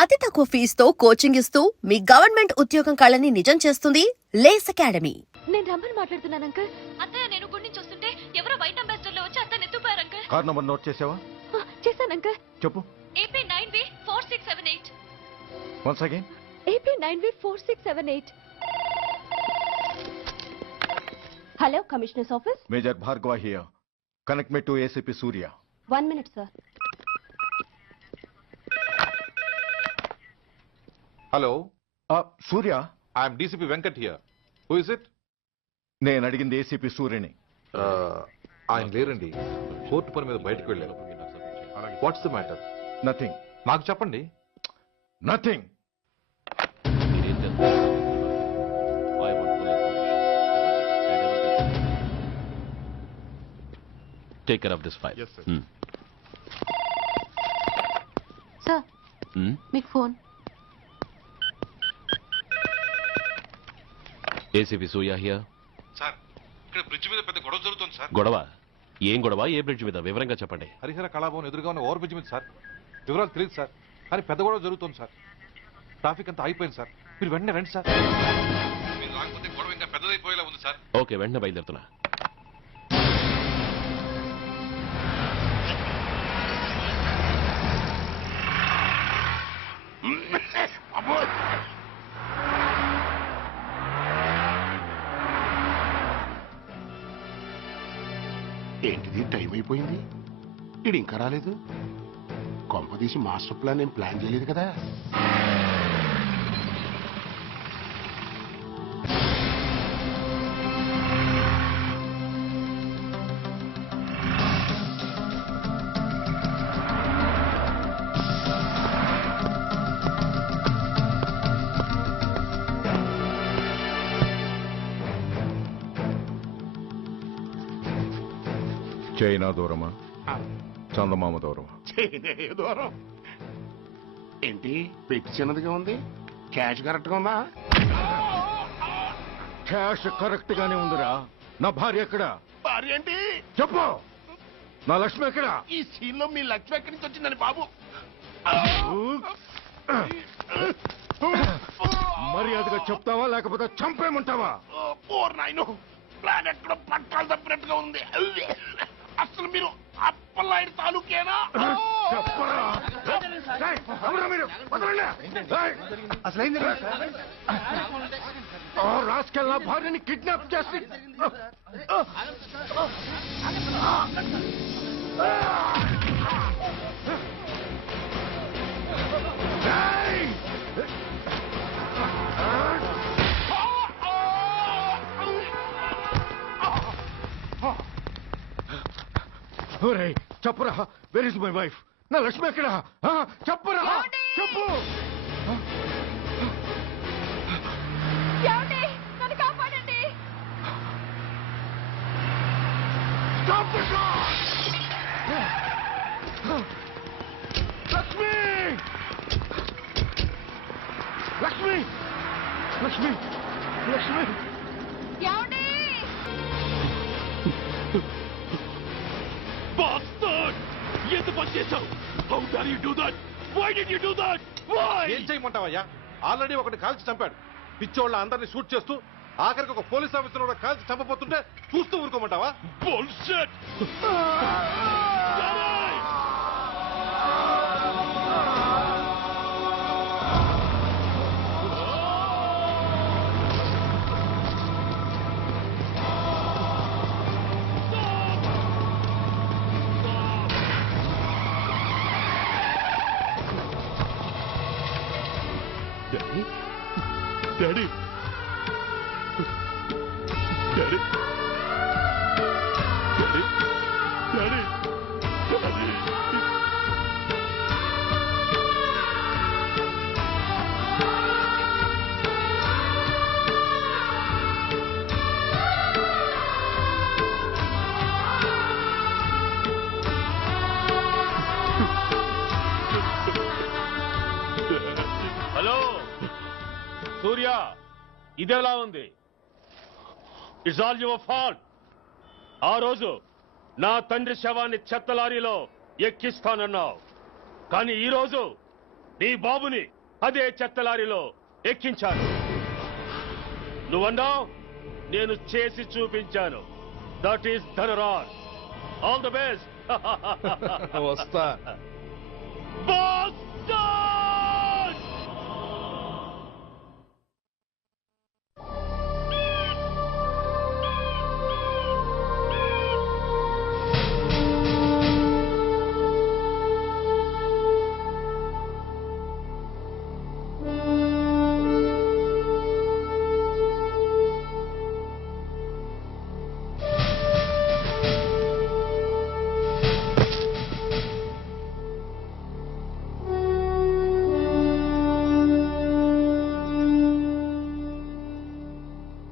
అతి తక్కువ ఫీజుతో కోచింగ్ ఇస్తూ మీ గవర్నమెంట్ ఉద్యోగం కళని నిజం చేస్తుంది లేస్ అకాడమీ. నేను రమ్మని మాట్లాడుతున్నాను అంకుల్. అత్తయ్య నేను గుడి నుంచి వస్తుంటే ఎవరో వైట్ అంబాసిడర్ లో వచ్చి అత్తయ్య ఎత్తుపోయారు అంకుల్. కార్ నంబర్ నోట్ చేసావా? చేశాను అంకుల్. చెప్పు. AP9V4678. Once again. AP9V4678. Hello commissioners office. Major Bhargava here. Connect me to ACP Surya. 1 minute sir. Hello, Surya. I'm DCP Venkat here. Who is it? నేను అడిగింది ACP సూర్యని. ఆయన లేరండి, కోర్టు పని మీద బయటకు వెళ్ళారు. What's the matter? నథింగ్. నాకు చెప్పండి. Nothing. Take care of this file. Yes, sir. Sir మీకు phone. ACP Surya here. Sir, ఇక్కడ బ్రిడ్జ్ మీద పెద్ద గొడవ జరుగుతుంది సార్. గొడవ? ఏం గొడవ? ఏ బ్రిడ్జ్ మీద? వివరంగా చెప్పండి. హరిహర కళాభవన్ ఎదురుగా ఉన్న ఓవర్ బ్రిడ్జ్ మీద సార్. వివరాలు తెలియదు సార్, కానీ పెద్ద గొడవ జరుగుతుంది సార్. ట్రాఫిక్ అంతా అయిపోయింది సార్. మీరు వెంటనే రండి సార్. మీరు రాకపోతే గొడవ ఇంకా పెద్దదైపోయేలా ఉంది సార్. ఓకే, వెంటనే బయలుదేరుతున్నా. ఏంటిది, టైం అయిపోయింది, ఇది ఇంకా రాలేదు. కొంపదీసి మాస్టర్ ప్లాన్ ఏం ప్లాన్ చేయలేదు కదా. చైనా దూరమా, చందమామ దూరమా? చైనా దూరం ఏంటి, పెట్టి చిన్నదిగా ఉంది, క్యాష్ కరెక్ట్ గా ఉందా? క్యాష్ కరెక్ట్ గానే ఉందిరా. నా భార్య ఎక్కడ? భార్య ఏంటి చెప్పు. నా లక్ష్మి ఎక్కడ? ఈ సీన్ లో మీ లక్ష్మి ఎక్కడి నుంచి వచ్చిందని బాబు. మర్యాదగా చెప్తావా లేకపోతే చంపేమంటావా? ఓర్ నాయనో, ప్లాన్ ఎక్కడ పట్టాలు తప్పినట్టుగా ఉంది. అసలు మీరు అప్పలాయుడు తాలూకేనా? చెప్పరా. ఏయ్, ఎవరా మీరు? వదలండి. ఏయ్. ఆ రాస్కెల్ నా భార్యని కిడ్నాప్ చేసి ఏయ్! ఒరేయ్, చెప్పురా. Where is my wife? నా లక్ష్మి ఎక్కడ? చెప్పురా, చెప్పు. నన్ను కాపాడండి. Stop it! లక్ష్మి! లక్ష్మి! లక్ష్మి! లక్ష్మి! ఏమండి? Bastard! ఎంత పని చేశావు? How dare you do that? Why did you do that? Why? ఏం చేయమంటావయ్యా? ఆల్రెడీ ఒకటి కాల్చి చంపాడు. పిచ్చోళ్ళ అందరినీ షూట్ చేస్తూ ఆఖరికి ఒక పోలీస్ ఆఫీసర్ కూడా కాల్చి చంపబోతుంటే చూస్తూ ఊరుకోమంటావా? Bullshit! Daddy? Daddy? Daddy? Daddy? Daddy? Daddy? Hello Surya, ఇదెలా ఉంది? It's all your fault. ఆ రోజు నా తండ్రి శవాన్ని చెత్త లారీలో ఎక్కిస్తానన్నావు, కానీ ఈ రోజు నీ బాబుని అదే చెత్త లారీలో ఎక్కించాను. నువ్వన్నావు, నేను చేసి చూపించాను. That is Dhanraj. All the best. వస్తా. బాస్టర్డ్!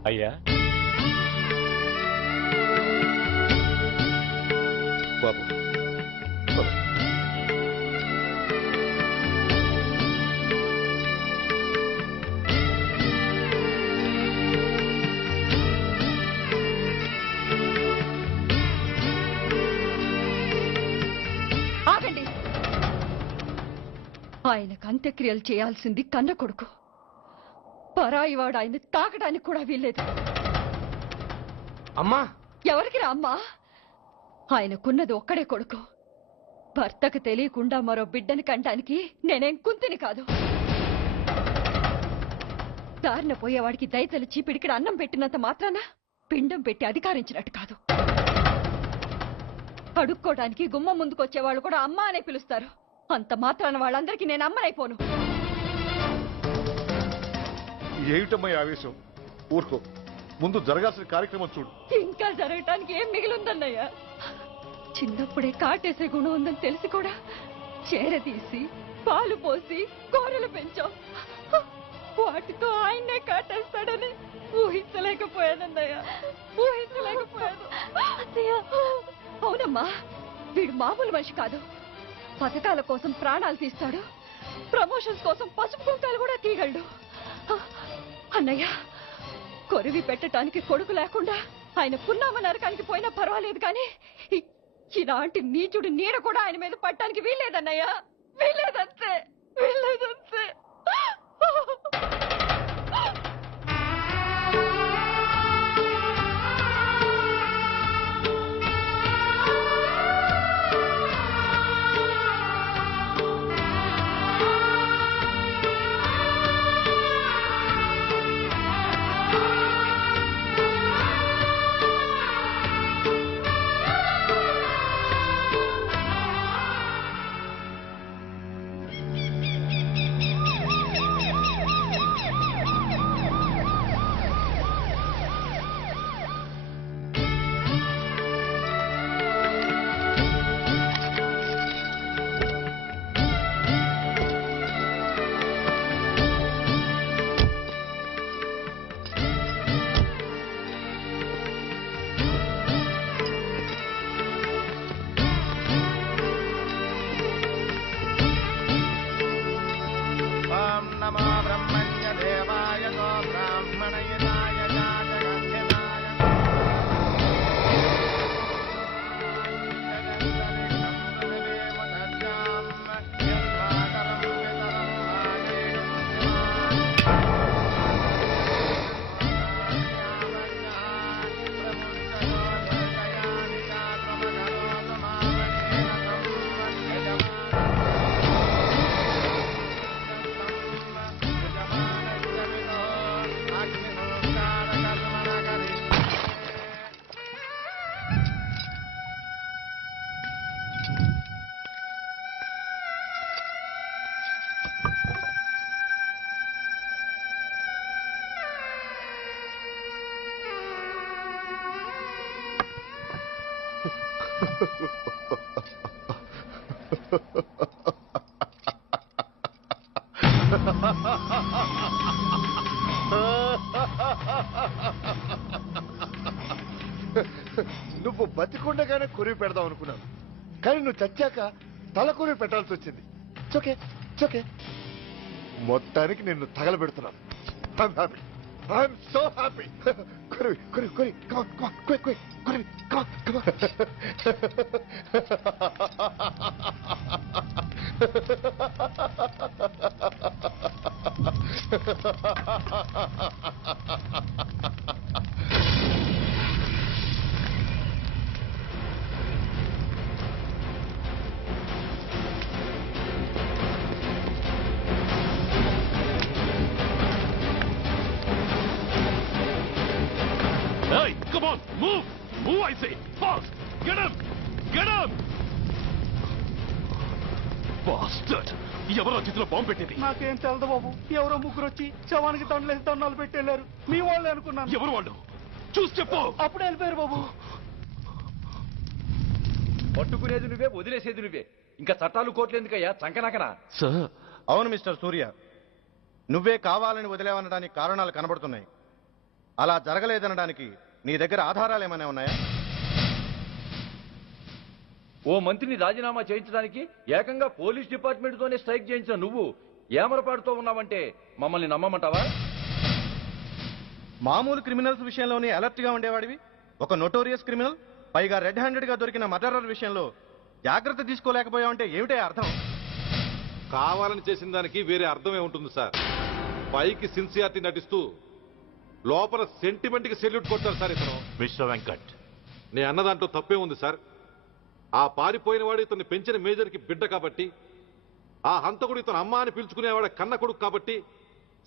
అయ్యా, బాబు ఆగండి. ఆయనకు అంత్యక్రియలు చేయాల్సింది కన్న కొడుకు. పరాయివాడు ఆయన తాకడానికి కూడా వీల్లేదు. అమ్మా, ఎవరికి రా అమ్మా? ఆయనకున్నది ఒక్కడే కొడుకు. భర్తకు తెలియకుండా మరో బిడ్డని కంటానికి నేనేం కుంతిని కాదు. దారిన పోయేవాడికి దయతలిచి పిడికిడ అన్నం పెట్టినంత మాత్రాన పిండం పెట్టి అధికారించినట్టు కాదు. అడుక్కోవడానికి గుమ్మం ముందుకొచ్చేవాళ్ళు కూడా అమ్మ అనే పిలుస్తారు. అంత మాత్రాన వాళ్ళందరికీ నేను అమ్మనైపోను. ఏమిటమ్మా ఈ ఆవేశం? ఊరుకో, ముందు జరగాల్సిన కార్యక్రమం చూడు. ఇంకా జరగటానికి ఏం మిగిలిందన్నయ్య? చిన్నప్పుడే కాటేసే గుణం ఉందని తెలిసి కూడా చేరదీసి పాలు పోసి కూరలు పెంచాం. వాటితో ఆయన్నే కాటేస్తాడని ఊహించలేకపోయానన్నయ్య, ఊహించలేకపోయాను. అవునమ్మా, వీడు మామూలు మనిషి కాదు. పథకాల కోసం ప్రాణాలు తీస్తాడు, ప్రమోషన్స్ కోసం పసుపు కుంకాలు కూడా తీయగలడు. అన్నయ్య, కొరివి పెట్టడానికి కొడుకు లేకుండా ఆయన పున్నామ నరకానికి పోయినా పర్వాలేదు, కానీ ఇలాంటి నీచుడు నీడ కూడా ఆయన మీద పట్టడానికి వీల్లేదన్నయ్య, వీల్లేదంతే, వీల్లేదంతే. నువ్వు బతికుండగానే కొరివి పెడదాం అనుకున్నాను, కానీ నువ్వు చచ్చాక తల కొరివి పెట్టాల్సి వచ్చింది. చోకే చోకే, మొత్తానికి నిన్ను తగలబెడుతున్నాను. I'm happy. I'm so happy. Korivi Korivi Korivi, come on, come on, quick, quick, Korivi, come on, come on. Hey, come on, move! Move, I say! Fast! Get him! Get him! Bastard! ఎవరో చేతిలో bomb పెట్టింది? నాకేం తెలదు బాబు. ఎవరో ముగ్గురు వచ్చి శవానికి దండలేసి దండాలు పెట్టెళ్ళారు. మీ వాళ్ళే అనుకున్నాను. ఎవరు వాళ్ళు? చూసి చెప్పు! అప్పుడే వెళ్ళిపోయారు బాబు. పట్టుకునేది నువ్వే, వదిలేసేది నువ్వే. ఇంకా చట్టాలు కోర్టులు ఎందుకయ్యా చంకనాకనా? సార్, అవును మిస్టర్ సూర్య, నువ్వే కావాలని వదిలేవనడానికి కారణాలు కనబడుతున్నాయి. అలా జరగలేదనడానికి నీ దగ్గర ఆధారాలు ఏమైనా ఉన్నాయా? ఓ మంత్రిని రాజీనామా చేయించడానికి ఏకంగా పోలీస్ డిపార్ట్మెంట్ తోనే స్ట్రైక్ చేయించిన నువ్వు ఏమరపాటుతో ఉన్నావంటే మమ్మల్ని నమ్మమంటావా? మామూలు క్రిమినల్స్ విషయంలోనే అలర్ట్ గా ఉండేవాడివి, ఒక నోటోరియస్ క్రిమినల్, పైగా రెడ్ హ్యాండెడ్ గా దొరికిన మర్డరర్ విషయంలో జాగ్రత్త తీసుకోలేకపోయావంటే ఏమిటే అర్థం? కావాలని చేసిన దానికి వేరే అర్థమే ఉంటుంది సార్. పైకి సిన్సియారిటీ నటిస్తూ లోపల సెంటిమెంట్ కి సెల్యూట్ కొడతారు సార్ ఇతను. మిస్టర్ వెంకట్, నే అన్న దాంట్లో తప్పే ఉంది సార్. ఆ పారిపోయిన వాడు ఇతన్ని పెంచిన మేజర్ కి బిడ్డ కాబట్టి, ఆ హంతకుడు ఇతను అమ్మ అని పిలుచుకునేవాడు కన్న కొడుకు కాబట్టి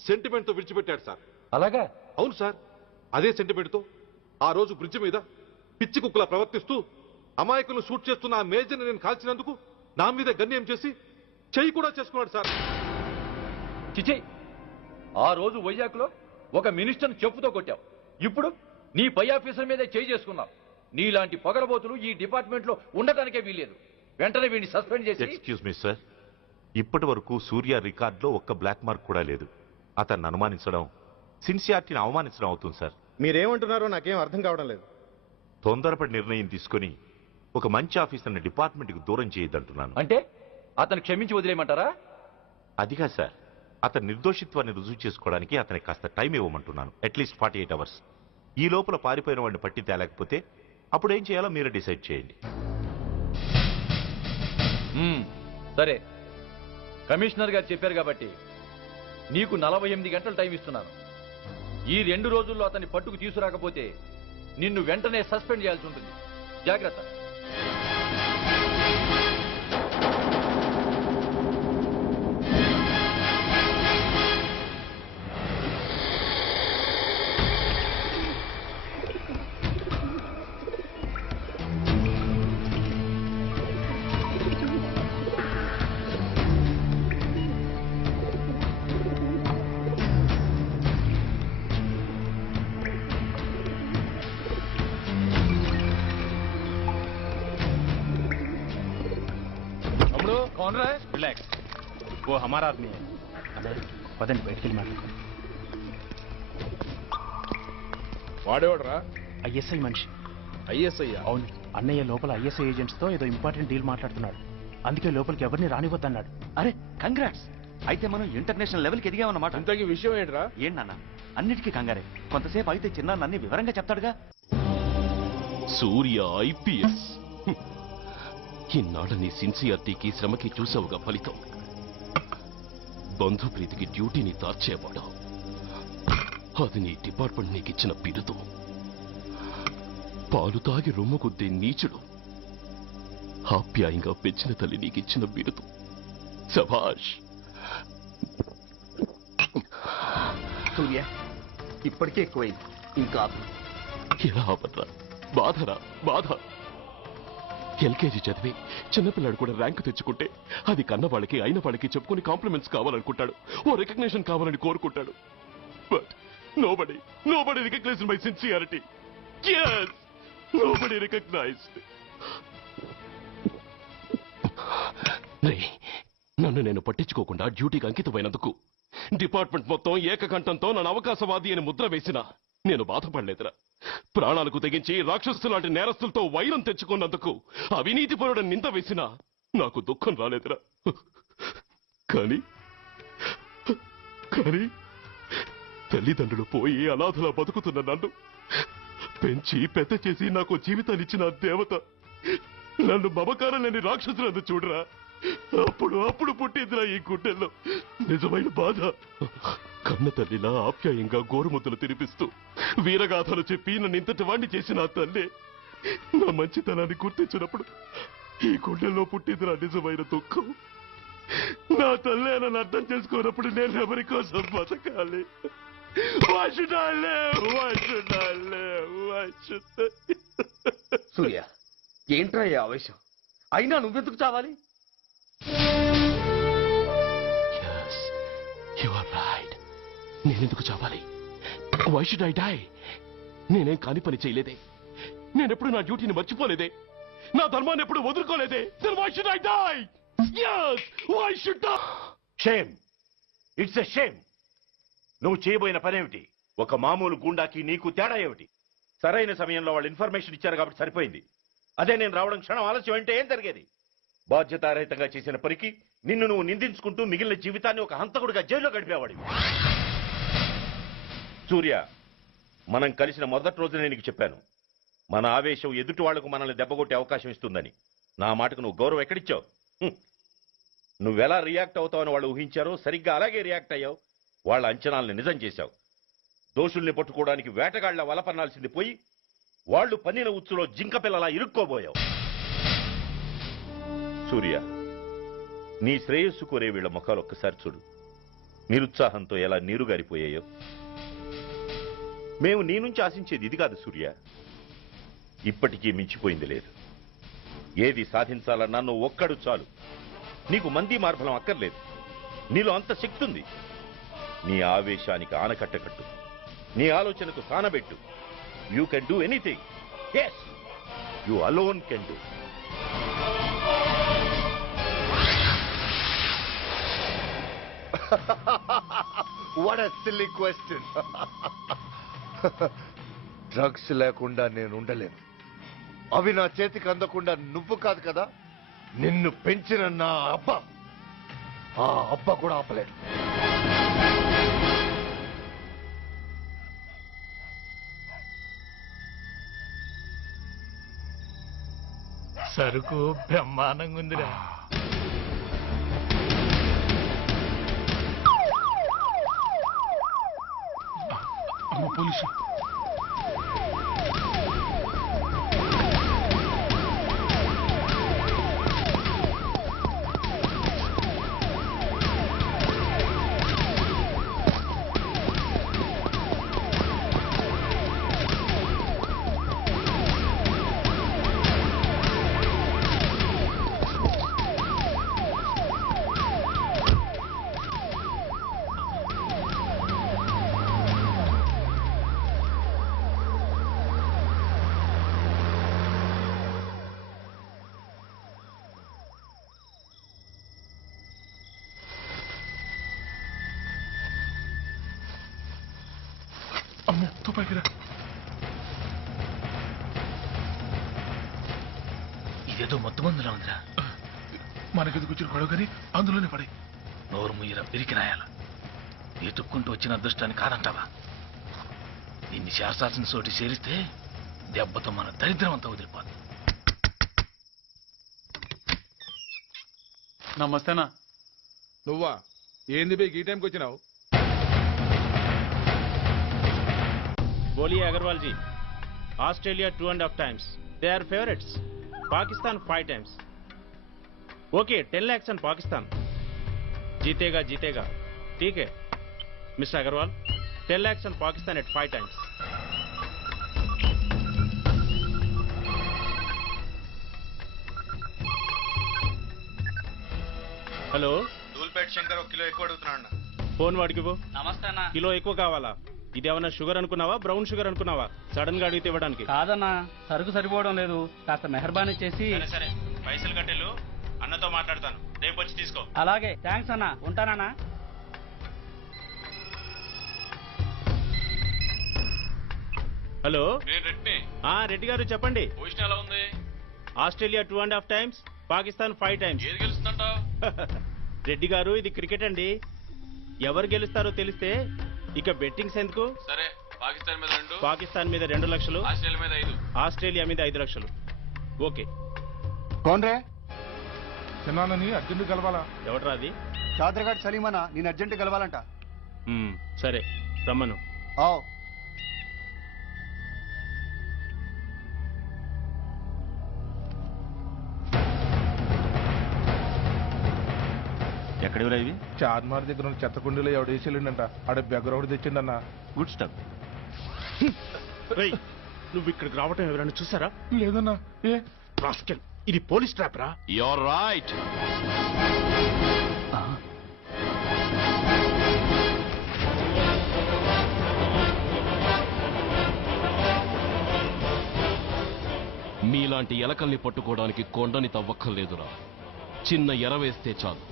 సెంటిమెంట్ తో విడిచిపెట్టాడు సార్. అలాగా? అవును సార్, అదే సెంటిమెంట్ తో ఆ రోజు బ్రిడ్జ్ మీద పిచ్చి కుక్కలా ప్రవర్తిస్తూ అమాయకులను షూట్ చేస్తున్న ఆ మేజర్ని నేను కాల్చినందుకు నా మీద గన్యం చేసి చెయ్యి కూడా చేసుకున్నాడు సార్. చిచి, ఆ రోజు వైజాగ్లో ఒక మినిస్టర్ని చెప్పుతో కొట్టావు. ఇప్పుడు నీ పై ఆఫీసర్ మీదే చేయి చేసుకున్నావు. నీలాంటి పొగరబోతులు ఈ డిపార్ట్మెంట్ లో ఉండటానికే వీల్లేదు. వెంటనే వీడిని సస్పెండ్ చేసి. ఎక్స్క్యూజ్ మీ సార్, ఇప్పటి వరకు సూర్య రికార్డులో ఒక్క బ్లాక్ మార్క్ కూడా లేదు. అతన్ని అనుమానించడం సిన్సియారిటీని అవమానించడం అవుతుంది సార్. మీరేమంటున్నారో నాకేం అర్థం కావడం లేదు. తొందరపడి నిర్ణయం తీసుకుని ఒక మంచి ఆఫీసర్ని డిపార్ట్మెంట్కి దూరం చేయొద్దంటున్నాను. అంటే అతను క్షమించి వదిలేయమంటారా? అదిగా సార్, అతని నిర్దోషిత్వాన్ని రుజువు చేసుకోవడానికి అతనికి కాస్త టైం ఇవ్వమంటున్నాను. At least 48 hours. ఈ లోపల పారిపోయిన వాడిని పట్టి తేలేకపోతే అప్పుడు ఏం చేయాలో మీరే డిసైడ్ చేయండి. సరే, కమిషనర్ గారు చెప్పారు కాబట్టి నీకు 48 గంటలు టైం ఇస్తున్నాను. ఈ 2 రోజుల్లో అతన్ని పట్టుకు తీసుకురాకపోతే నిన్ను వెంటనే సస్పెండ్ చేయాల్సి ఉంటుంది. జాగ్రత్త. कौन रहा है? रिलैक्स, वो हमारा आदमी है. పదండి బయటికి వెళ్ళి మాట్లాడుకోండి. వాడేవాడరా? ఐఎస్ఐ మనిషి. ఐఎస్ఐ? అవును, అన్నయ్య లోపల ఐఎస్ఐ ఏజెంట్స్ తో ఏదో ఇంపార్టెంట్ డీల్ మాట్లాడుతున్నాడు. అందుకే లోపలికి ఎవరిని రానివద్దన్నాడు. అరే కంగ్రాట్స్, అయితే మనం ఇంటర్నేషనల్ లెవెల్కి ఎదిగామన్నమాట. ఇంతకీ విషయం ఏంట్రా? ఏంటన్నా అన్నిటికీ కంగారే, కొంతసేపు అయితే చిన్న అన్ని వివరంగా చెప్తాడుగా. సూర్య ఐపీఎస్, ఇన్నాళ్ళ నీ సిన్సియారిటీకి శ్రమకి చూసావుగా ఫలితం. బంధుప్రీతికి డ్యూటీని తార్చేవాడు. అది నీ డిపార్ట్మెంట్ నీకిచ్చిన బిరుదు. పాలు తాగి రొమ్ము కొద్దే నీచుడు ఆప్యాయంగా పెంచిన తల్లి నీకిచ్చిన బిరుదు. శభాష్. సూర్య ఇప్పటికే ఎక్కువైంది, ఇంకా ఎలా ఆపట్రా? బాధరా బాధ. ఎల్కేజీ చదివి చిన్నపిల్లాడు కూడా ర్యాంకు తెచ్చుకుంటే అది కన్న వాళ్ళకి అయిన వాళ్ళకి చెప్పుకుని కాంప్లిమెంట్స్ కావాలనుకుంటాడు, ఓ రికగ్నిషన్ కావాలని కోరుకుంటాడు. But nobody recognised my sincerity. Yes, nobody recognized. నన్ను నేను పట్టించుకోకుండా డ్యూటీకి అంకితమైనందుకు డిపార్ట్మెంట్ మొత్తం ఏకకంఠంతో నన్ను అవకాశవాది అని ముద్ర వేసినా నేను బాధపడలేదురా. ప్రాణాలకు తెగించి రాక్షసులాంటి నేరస్తులతో వైరం తెచ్చుకున్నందుకు అవినీతిపరుడని నింద వేసినా నాకు దుఃఖం రాలేదురా. కానీ తల్లిదండ్రులు పోయి అనాథలా బతుకుతున్న నన్ను పెంచి పెద్ద చేసి నాకు జీవితాన్నిచ్చిన దేవత నన్ను మమకారం లేని రాక్షసులందు చూడరా. అప్పుడు అప్పుడు పుట్టిందిరా ఈ గుండెల్లో నిజమైన బాధ. కన్న తల్లిలా ఆప్యాయంగా గోరుముద్దలు తినిపిస్తూ వీరగాథలు చెప్పి నన్ను ఇంతటి వాణ్ణి చేసిన ఆ తల్లి నా మంచితనాన్ని గుర్తించినప్పుడు ఈ గుండెల్లో పుట్టిందిరా నిజమైన దుఃఖం. నా తల్లి నన్ను అర్థం చేసుకోనప్పుడు నేను ఎవరి కోసం బతకాలి? Why should I live? Why should I live? Why should I... సూర్య, ఏంట్రా ఈ ఆవేశం? అయినా నువ్వెందుకు చావాలి? Yes, you are right. నేనెందుకు చావాలి? Why should I die? నేనేం కాని పని చేయలేదే. నేనెప్పుడు నా డ్యూటీని మర్చిపోలేదే. నా ధర్మాన్ని ఎప్పుడు వదులుకోలేదే. Then why should I die? Yes, why should I? Shame, it's a shame. నువ్వు చేయబోయిన పనేమిటి? ఒక మామూలు గుండాకి నీకు తేడా ఏమిటి? సరైన సమయంలో వాళ్ళు ఇన్ఫర్మేషన్ ఇచ్చారు కాబట్టి సరిపోయింది. అదే నేను రావడం క్షణం ఆలస్యం అంటే ఏం జరిగేది? బాధ్యతారహితంగా చేసిన పనికి నిన్ను నువ్వు నిందించుకుంటూ మిగిలిన జీవితాన్ని ఒక హంతకుడిగా జైల్లో గడిపేవాడివి. సూర్య, మనం కలిసిన మొదటి రోజునే నీకు చెప్పాను, మన ఆవేశం ఎదుటి వాళ్లకు మనల్ని దెబ్బగొట్టే అవకాశం ఇస్తుందని. నా మాటకు నువ్వు గౌరవం ఎక్కడిచ్చావు? నువ్వెలా రియాక్ట్ అవుతావని వాళ్ళు ఊహించారో సరిగ్గా అలాగే రియాక్ట్ అయ్యావు. వాళ్ళ అంచనాల్ని నిజం చేశావు. దోషుల్ని పట్టుకోవడానికి వేటగాళ్ల వలపన్నాల్సింది పోయి వాళ్ళు పన్నిన ఉచ్చులో జింక పిల్లలా ఇరుక్కోబోయావు. సూర్య, నీ శ్రేయస్సు కోరే వీళ్ల ముఖాలు ఒక్కసారి చూడు. నిరుత్సాహంతో ఎలా నీరుగారిపోయాయో. మేము నీ నుంచి ఆశించేది ఇది కాదు సూర్య. ఇప్పటికీ మించిపోయింది లేదు. ఏది సాధించాలన్నా నువ్వు ఒక్కడు చాలు. నీకు మంది మార్బలం అక్కర్లేదు. నీలో అంత శక్తి ఉంది. నీ ఆవేశానికి ఆనకట్ట కట్టు. నీ ఆలోచనకు సానబెట్టు. You can do anything. Yes, you alone can do. What a silly question. Drugs లేకుండా నేను ఉండలేను. అవి నా చేతికి అందకుండా నువ్వు కాదు కదా, నిన్ను పెంచిన నా అబ్బ, ఆ అబ్బ కూడా ఆపలేదు. సరుకు బ్రహ్మాండంగా ఉందిరా. పోలీసు అమ్మో, తుపాకిరా. ఇదేదో మొత్తం మందులా ఉందిరా. మనకెందుకు వచ్చిన గొడవ కానీ అందులోనే పడే. నోరు ముయ్యరా, పిరికి రాయాల. ఎత్తుక్కుంటూ వచ్చిన అదృష్టాన్ని కాదంటావా? నిన్ను చేర్చాల్సిన చోటి చేరిస్తే దెబ్బతో మన దరిద్రం అంతా వదిలిపోతుంది. నమస్తేనా. నువ్వా? ఏంది బే ఈ టైంకి వచ్చినావు? बोलिए Agarwal ji. Australia 2.5 times. They are favorites. Pakistan 5 times. Okay, 10 lakhs on Pakistan. जीतेगा जीतेगा. ठीक है mister Agarwal. 10 lakhs on Pakistan at 5 times. Hello, Dhoolpet Shankar 1 kilo ఎక్కువ అడుగుతున్నాడు. ఫోన్ వాడికి పో. నమస్తే అన్న. కిలో ఎక్కువ కావాలా? ఇదేమన్నా షుగర్ అనుకున్నావా, బ్రౌన్ షుగర్ అనుకున్నావా? సడన్ గా అడిగితే ఇవ్వడానికి కాదన్నా, సరుకు సరిపోవడం లేదు. కాస్త మెహర్బానీ చేసి. సరే, పైసలు కట్టెలు. అన్నతో మాట్లాడతాను, రేపు వచ్చి తీసుకో. అలాగే, థ్యాంక్స్ అన్నా. ఉంటానన్నా. హలో, రెడ్డి. రెడ్డి గారు చెప్పండి. పొజిషన్ ఎలా ఉంది? Australia 2.5 times, Pakistan 5 times. ఏది గెలుస్తుందంట? రెడ్డి గారు, ఇది క్రికెట్ అండి. ఎవరు గెలుస్తారో తెలిస్తే ఇక బెట్టింగ్స్ ఎందుకు? సరే, పాకిస్తాన్ మీద 2, పాకిస్తాన్ మీద 2 లక్షలు, ఆస్ట్రేలియా మీద 5, ఆస్ట్రేలియా మీద 5 లక్షలు. ఓకే. कौन रे? చిన్నానని అర్జెంట్ కలవాలా? ఎవట్రా అది? చాదరగాడు సలీమనా నేను అర్జెంట్ కలవాలంట. సరే రమ్మను. ఎక్కడివిరా ఇవి? చార్మార్ దగ్గర ఉన్న చెత్త కుండీలో ఎవడు వేసేళ్ళంట. ఆడ బెగ్గర ఒకటి తెచ్చిండన్నా. Good stuff. నువ్వు ఇక్కడికి రావటం ఎవరైనా చూసారా? లేదన్నా. ఏ రాస్కెల్, ఇది పోలీస్ ట్రాప్ రా. You're right. మీలాంటి ఎలకల్ని పట్టుకోవడానికి కొండని తవ్వక్కర్లేదురా, చిన్న ఎర వేస్తే చాలు.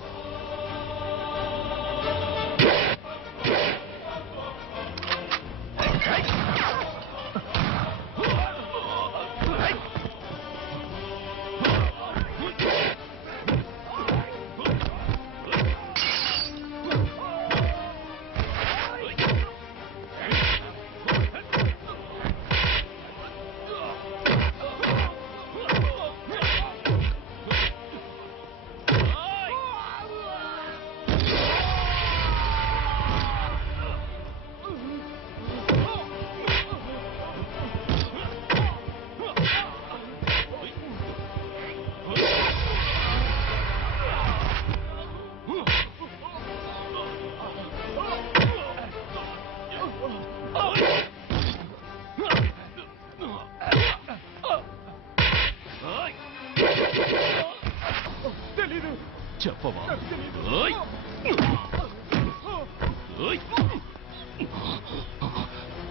చెప్పవా?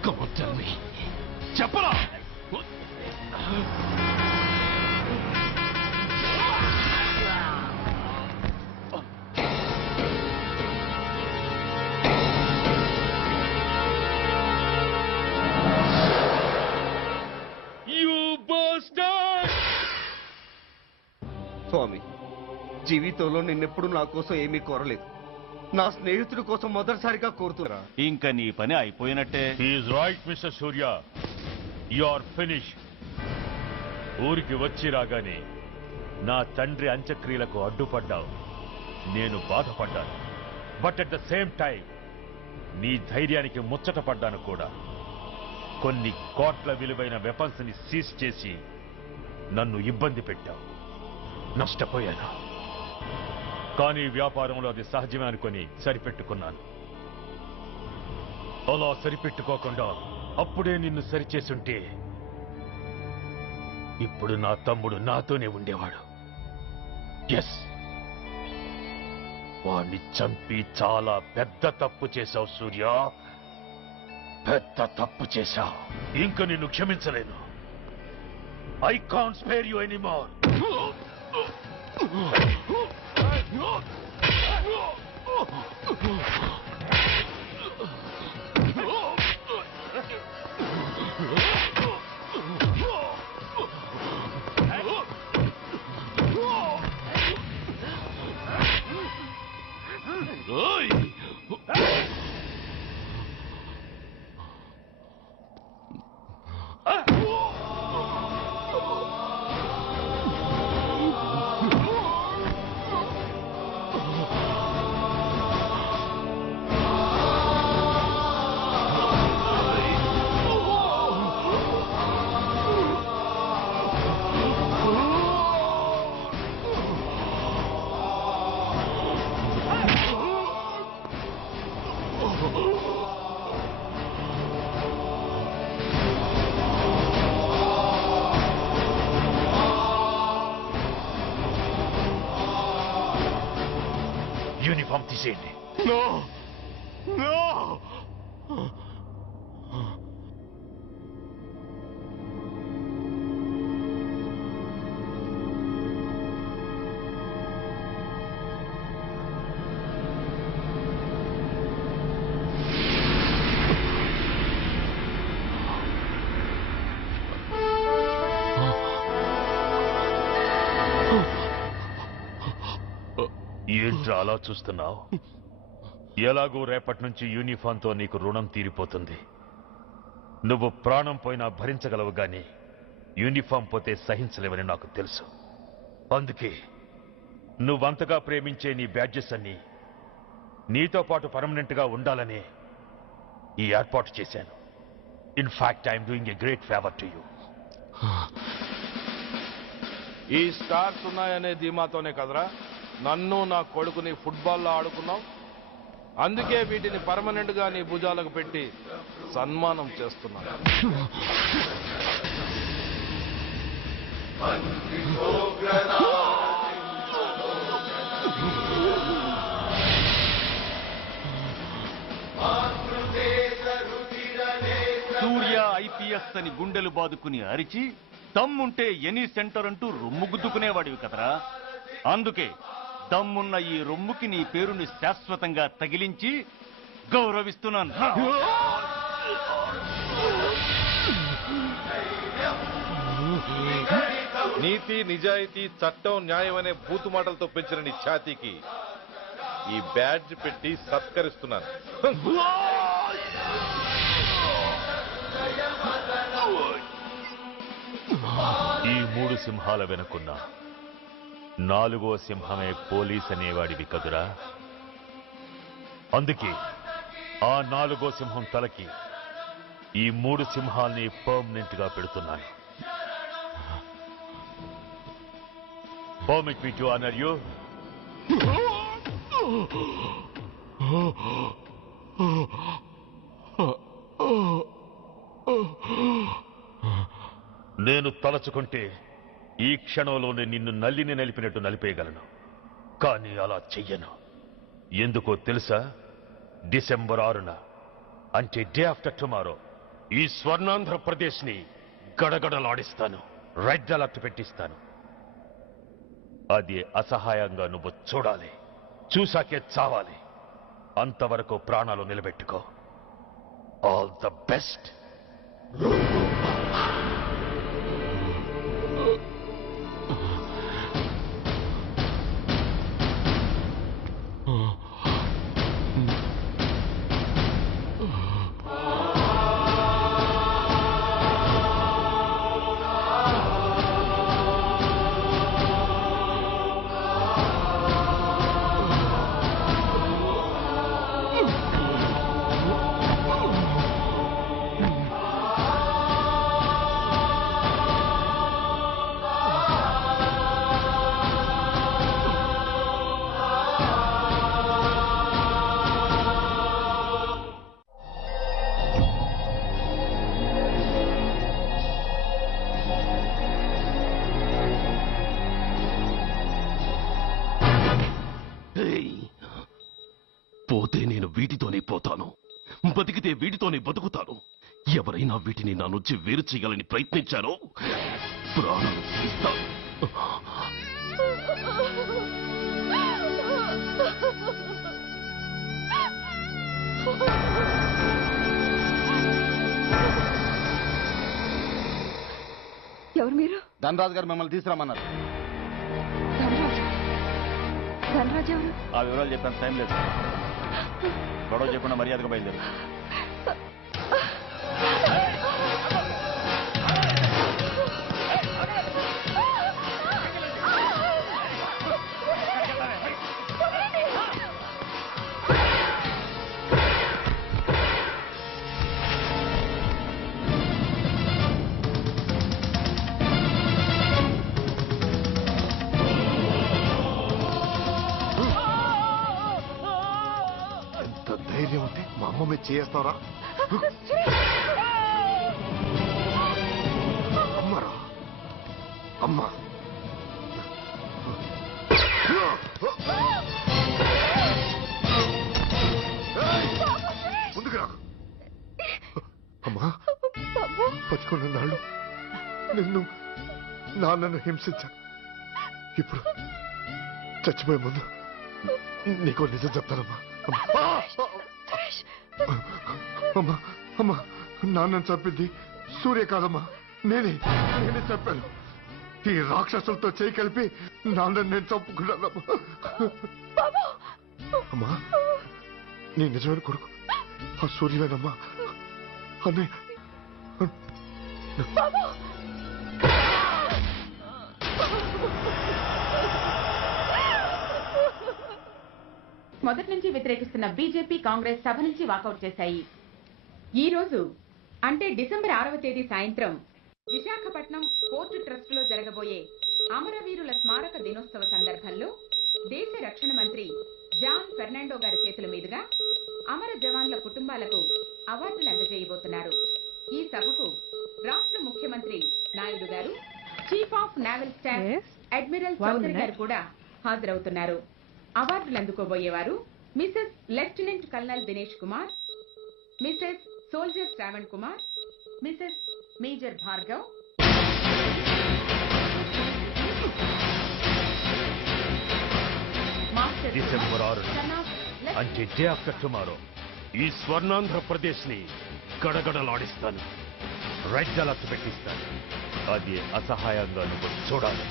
Come on, tell me. చెప్పరా? స్వామి, జీవితంలో నిన్నెప్పుడు నా కోసం ఏమీ కోరలేదు. నా స్నేహితుడి కోసం మొదటిసారిగా కోరుతున్నా. ఇంకా నీ పని అయిపోయినట్టే. Is right mister Surya, you are finish. ఊరికి వచ్చి రాగానే నా తండ్రి అంత్యక్రియలకు అడ్డుపడ్డావు. నేను బాధపడ్డాను. But at the same time నీ ధైర్యానికి ముచ్చట పడ్డాను కూడా. కొన్ని కోట్ల విలువైన వెపన్స్ ని సీజ్ చేసి నన్ను ఇబ్బంది పెట్టావు. నష్టపోయాను. కానీ వ్యాపారంలో అది సహజమే అనుకుని సరిపెట్టుకున్నాను. అలా సరిపెట్టుకోకుండా అప్పుడే నిన్ను సరిచేసుంటే ఇప్పుడు నా తమ్ముడు నాతోనే ఉండేవాడు. ఎస్, వాణ్ణి చంపి చాలా పెద్ద తప్పు చేశావు సూర్య. పెద్ద తప్పు చేశావు. ఇంక నిన్ను క్షమించలేను. I can't spare you anymore. Uniform తీసేయండి. ఏంట్రా అలా చూస్తున్నావు? ఎలాగో రేపటి నుంచి యూనిఫామ్తో నీకు రుణం తీరిపోతుంది. నువ్వు ప్రాణం పోయినా భరించగలవు గాని యూనిఫామ్ పోతే సహించలేవని నాకు తెలుసు. అందుకే నువ్వంతగా ప్రేమించే నీ బ్యాడ్జెస్ అన్ని నీతో పాటు పర్మనెంట్ గా ఉండాలని ఈ ఏర్పాటు చేశాను. In fact I'm doing a great favour to you. ఈ స్టార్స్ ఉన్నాయనే ధీమాతోనే కదరా నన్ను నా కొడుకుని ఫుట్బాల్లో ఆడుకున్నావు. అందుకే వీటిని పర్మనెంట్ గా నీ భుజాలకు పెట్టి సన్మానం చేస్తున్నాను. సూర్య ఐపీఎస్ అని గుండెలు బాదుకుని అరిచి దమ్ముంటే ఎనీ సెంటర్ అంటూ రొమ్ము గుద్దుకునేవాడివి కదరా. అందుకే దమ్మున్న ఈ రొమ్ముకి నీ పేరుని శాశ్వతంగా తగిలించి గౌరవిస్తున్నాను. నీతి, నిజాయితీ, చట్టం, న్యాయం అనే బూతు మాటలతో పెంచిన నీ ఛాతీకి ఈ బ్యాడ్జ్ పెట్టి సత్కరిస్తున్నాను. ఈ 3 సింహాల వెనుకున్న 4వ సింహమే పోలీస్ అనేవాడివి కదురా. అందుకే ఆ 4వ సింహం తలకి ఈ 3 సింహాల్ని పర్మనెంట్ గా పెడుతున్నాను. Permit me to honor you. నేను తలచుకుంటే ఈ క్షణంలోనే నిన్ను నల్లిని నలిపినట్టు నలిపేయగలను. కానీ అలా చెయ్యను. ఎందుకో తెలుసా? డిసెంబర్ 6న అంటే డే ఆఫ్టర్ టుమారో ఈ స్వర్ణాంధ్రప్రదేశ్ ని గడగడలాడిస్తాను. రెడ్ అలర్ట్ పెట్టిస్తాను. అది అసహాయంగా నువ్వు చూడాలి. చూశాకే చావాలి. అంతవరకు ప్రాణాలు నిలబెట్టుకో. All the best. పోతే నేను వీటితోనే పోతాను, బతికితే వీటితోనే బతుకుతాను. ఎవరైనా వీటిని నా నుంచి వేరు చేయాలని ప్రయత్నించారో ప్రాణాలు తీస్తాను. ఎవరు మీరు? ధనరాజు గారు మిమ్మల్ని తీసుకురామన్నారు. ధనరాజు ఎవరు? ఆ వివరాలు చెప్పాను, టైం లేదు. గొడవ చెప్పకుండా మర్యాదగా బయలుదేరు. ధైర్యం ఉంటే మా అమ్మ మీద చేస్తావరా? అమ్మరా అమ్మ ముందుకు రా. అమ్మా బతుకున్న నాళ్ళు నిన్ను నాన్నను హింసించాను. ఇప్పుడు చచ్చిపోయే ముందు నీకో నిజం చెప్తానమ్మా. అమ్మా అమ్మా నాన్నని చంపింది సూర్య కాదమ్మా, నేనే చెప్పాను. ఈ రాక్షసులతో చేయి కలిపి నాన్నని నేను చంపుకున్నానమ్మా. అమ్మా నీ నిజమైన కొడుకు ఆ సూర్యవేనమ్మా. అన్నయ్య మొదటి నుంచి వ్యతిరేకిస్తున్న బీజేపీ, కాంగ్రెస్ సభ నుంచి వాకౌట్ చేశాయి. ఈ రోజు అంటే డిసెంబర్ 6వ తేదీ సాయంత్రం విశాఖపట్నం పోర్టు ట్రస్ట్ లో జరగబోయే అమరవీరుల స్మారక దినోత్సవ సందర్భంలో దేశ రక్షణ మంత్రి జాన్ ఫెర్నాండో గారి చేతుల మీదుగా అమర జవాన్ల కుటుంబాలకు అవార్డులు అందజేయబోతున్నారు. ఈ సభకు రాష్ట్ర ముఖ్యమంత్రి నాయుడు గారు, chief of naval staff admiral Chaudhary గారు కూడా హాజరవుతున్నారు. అవార్డులు అందుకోబోయేవారు Mrs lieutenant colonel Dinesh Kumar, Mrs soldier Shravan Kumar, Mrs major Bhargav, master December 6 అంటే డే ఆఫ్టర్ టుమారో ఈ స్వర్ణాంధ్రప్రదేశ్ ని గడగడలాడిస్తాను. రెడ్ అలర్ట్ పెట్టిస్తాను. అది అసహాయంగా నువ్వు చూడాలి,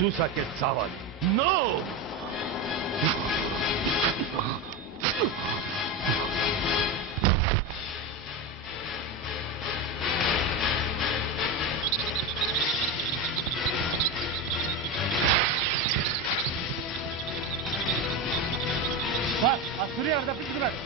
చూసాకే చావాలి. నో సూర్య తప్పించుకున్నాడు.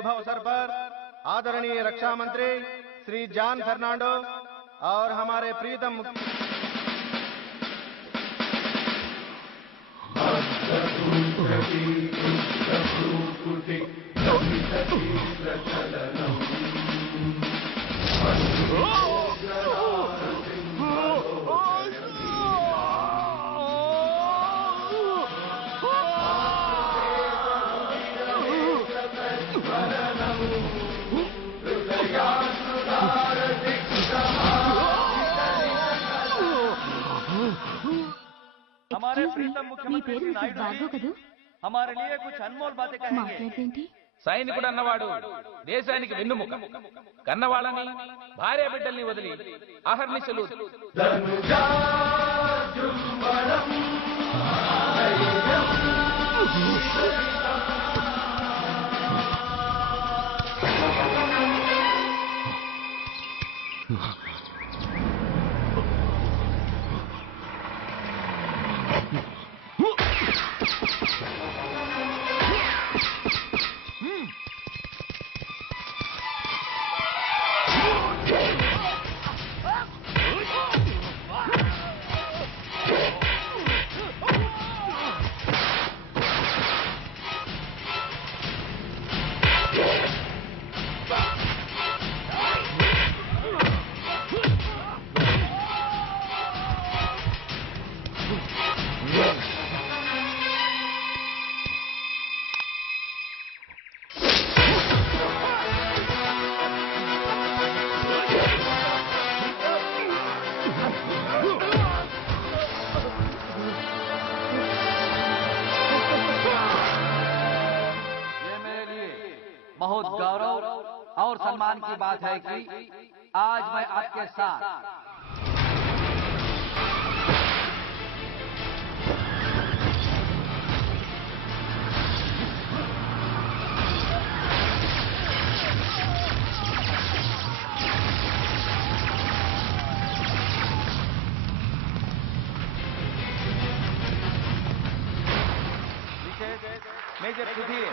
शुभ अवसर पर आदरणीय रक्षा मंत्री श्री जॉन फर्नांडो और हमारे प्रीतम हमारे प्रीतम मुख्यमंत्री नायडू जी हमारे लिए कुछ अनमोल बातें कहेंगे సైనికుడు అన్నవాడు దేశానికి వెన్నుముక. కన్నవాళ్ళని భార్య బిడ్డల్ని వదిలి అహర్నిశలు बहुत गौरव और सम्मान की बात है कि आज मैं आपके साथ मेजर सुधीर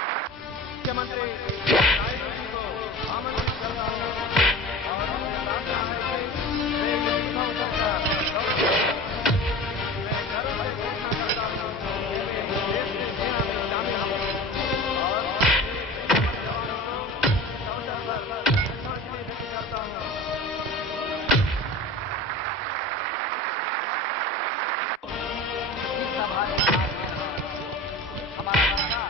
मुख्यमंत्री नायडू जी को आमंत्रित करता हूं और उनसे प्रार्थना है कि वे इस शुभ अवसर पर मैं गर्व से घोषणा करता हूं कि वे देश की सेना में शामिल होंगे और जवानों को इस अवसर पर श्रद्धांजलि व्यक्त करता हूं। इस सभा में हमारा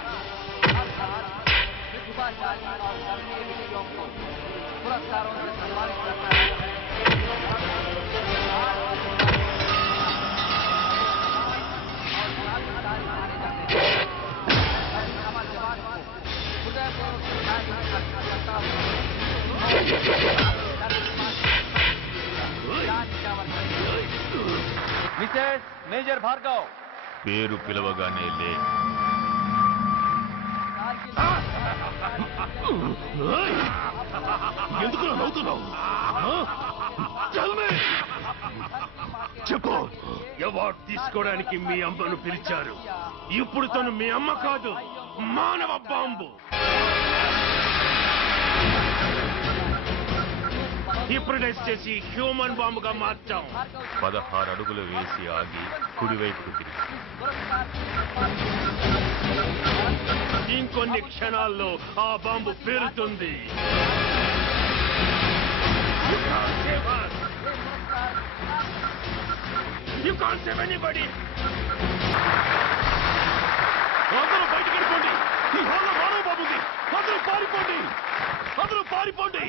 प्रतिभाशाली और कर्मनीय व्यक्तियों को पुरस्कारों से सम्मानित करता है। हमारे जवान को हृदयपूर्वक श्रद्धांजलि करता हूं। मिसेस मेजर भार्गव పేరు పిలవగానే లే. ఎందుకు నవ్వుతున్నావు? చెప్పు, అవార్డు తీసుకోవడానికి మీ అమ్మను పిలిచారు. ఇప్పుడు తను మీ అమ్మ కాదు, మానవ బాంబు. హిప్రటైజ్ చేసి హ్యూమన్ బాంబుగా మార్చాం 16 అడుగులు వేసి ఆగి కుడివైపుకు తిరిగి ఇంకొన్ని క్షణాల్లో ఆ bomb పేలుతుంది. You can't save anybody. అందరూ బయటికి వెళ్ళిపోండి. ఈ హాల్లో మానవ బాబు ఉంది. అందరూ పారిపోండి. అందరూ పారిపోండి.